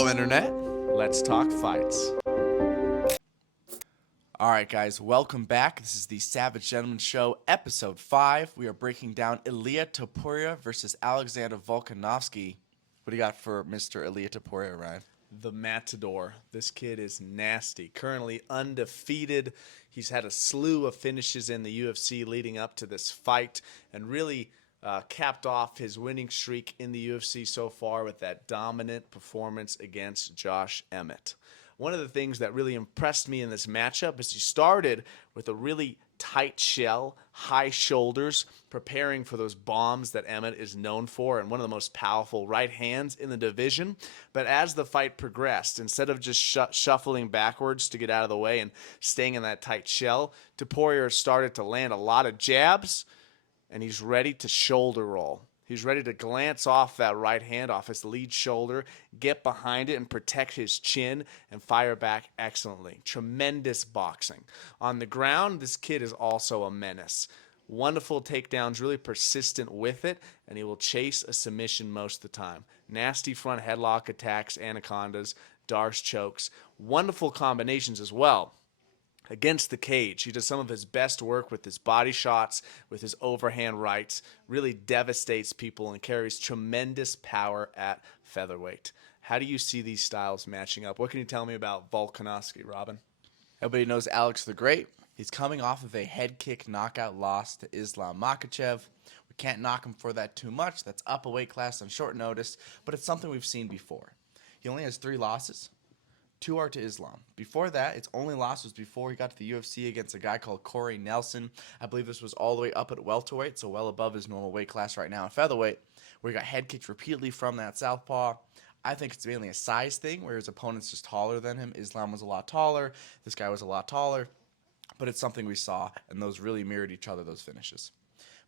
Hello, Internet. Let's talk fights. All right, guys, welcome back. This is the Savage Gentleman Show, Episode 5. We are breaking down Ilia Topuria versus Alexander Volkanovski. What do you got for Mr. Ilia Topuria, Ryan? The Matador. This kid is nasty. Currently undefeated. He's had a slew of finishes in the UFC leading up to this fight and really capped off his winning streak in the UFC so far with that dominant performance against Josh Emmett. One of the things that really impressed me in this matchup is he started with a really tight shell, high shoulders, preparing for those bombs that Emmett is known for, and one of the most powerful right hands in the division. But as the fight progressed, instead of just shuffling backwards to get out of the way and staying in that tight shell, Topuria started to land a lot of jabs, and he's ready to shoulder roll. He's ready to glance off that right hand off his lead shoulder, get behind it and protect his chin and fire back excellently. Tremendous boxing. On the ground, this kid is also a menace. Wonderful takedowns, really persistent with it, and he will chase a submission most of the time. Nasty front headlock attacks, anacondas, Darce chokes. Wonderful combinations as well. Against the cage, he does some of his best work with his body shots, with his overhand rights, really devastates people and carries tremendous power at featherweight. How do you see these styles matching up? What can you tell me about Volkanovski, Robin? Everybody knows Alex the Great. He's coming off of a head kick knockout loss to Islam Makhachev. We can't knock him for that too much. That's up a weight class on short notice, but it's something we've seen before. He only has 3 losses. 2 are to Islam. Before that, its only loss was before he got to the UFC against a guy called Corey Nelson. I believe this was all the way up at welterweight, so well above his normal weight class right now at featherweight, where he got head kicked repeatedly from that southpaw. I think it's mainly a size thing, where his opponent's just taller than him. Islam was a lot taller. This guy was a lot taller. But it's something we saw, and those really mirrored each other, those finishes.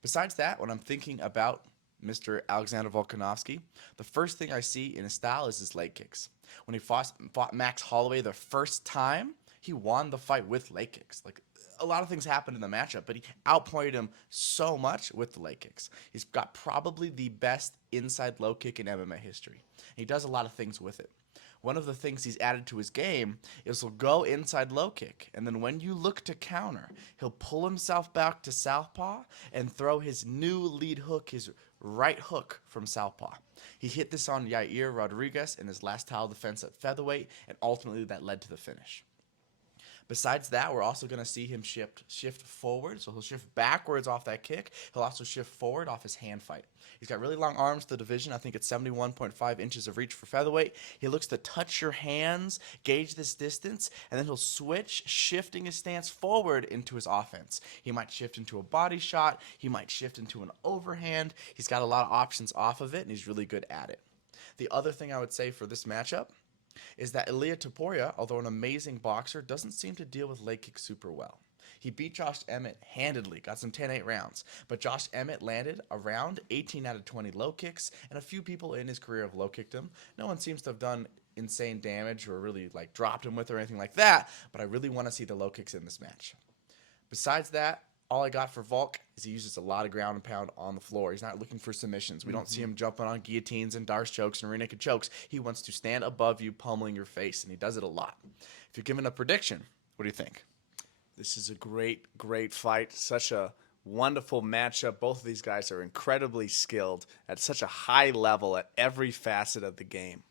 Besides that, when I'm thinking about Mr. Alexander Volkanovski, the first thing I see in his style is his leg kicks. When he fought Max Holloway the first time, he won the fight with leg kicks. Like, a lot of things happened in the matchup, but he outpointed him so much with the leg kicks. He's got probably the best inside low kick in MMA history. He does a lot of things with it. One of the things he's added to his game is he'll go inside low kick, and then when you look to counter, he'll pull himself back to southpaw and throw his new lead hook, his right hook from southpaw. He hit this on Yair Rodriguez in his last title defense at featherweight, and ultimately that led to the finish. Besides that, we're also going to see him shift forward. So he'll shift backwards off that kick. He'll also shift forward off his hand fight. He's got really long arms to the division. I think it's 71.5 inches of reach for featherweight. He looks to touch your hands, gauge this distance, and then he'll switch, shifting his stance forward into his offense. He might shift into a body shot. He might shift into an overhand. He's got a lot of options off of it, and he's really good at it. The other thing I would say for this matchup is that Ilia Topuria, although an amazing boxer, doesn't seem to deal with leg kicks super well. He beat Josh Emmett handedly, got some 10-8 rounds, but Josh Emmett landed around 18 out of 20 low kicks, and a few people in his career have low kicked him. No one seems to have done insane damage or really dropped him with or anything like that, but I really want to see the low kicks in this match. Besides that, all I got for Volk is he uses a lot of ground and pound on the floor. He's not looking for submissions. We don't see him jumping on guillotines and Darce chokes and rear naked chokes. He wants to stand above you, pummeling your face, and he does it a lot. If you're given a prediction, what do you think? This is a great, great fight. Such a wonderful matchup. Both of these guys are incredibly skilled at such a high level at every facet of the game.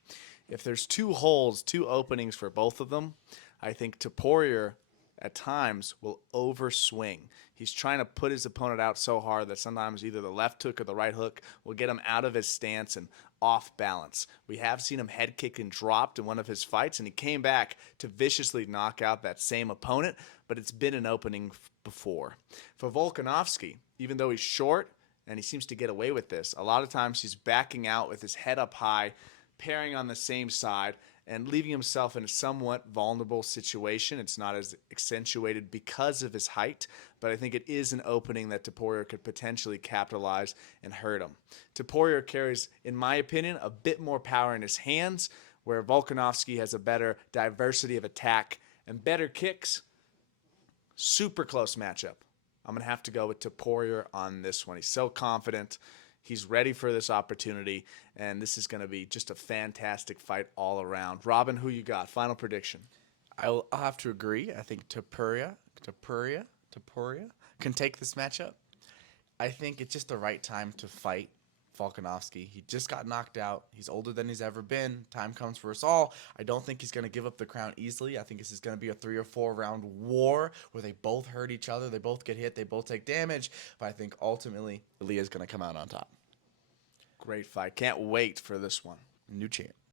If there's 2 holes, 2 openings for both of them, I think Topuria at times will overswing. He's trying to put his opponent out so hard that sometimes either the left hook or the right hook will get him out of his stance and off balance. We have seen him head kick and dropped in one of his fights, and he came back to viciously knock out that same opponent, but it's been an opening before. For Volkanovski, even though he's short and he seems to get away with this, a lot of times he's backing out with his head up high, pairing on the same side, and leaving himself in a somewhat vulnerable situation. It's not as accentuated because of his height, but I think it is an opening that Topuria could potentially capitalize and hurt him. Topuria carries, in my opinion, a bit more power in his hands, where Volkanovski has a better diversity of attack and better kicks. Super close matchup. I'm going to have to go with Topuria on this one. He's so confident. He's ready for this opportunity, and this is going to be just a fantastic fight all around. Robin, who you got? Final prediction. I'll have to agree. I think Topuria can take this matchup. I think it's just the right time to fight Volkanovski. He just got knocked out. He's older than he's ever been. Time comes for us all. I don't think he's going to give up the crown easily. I think this is going to be a 3 or 4 round war where they both hurt each other. They both get hit. They both take damage. But I think ultimately, Ilia's going to come out on top. Great fight. Can't wait for this one. New champ.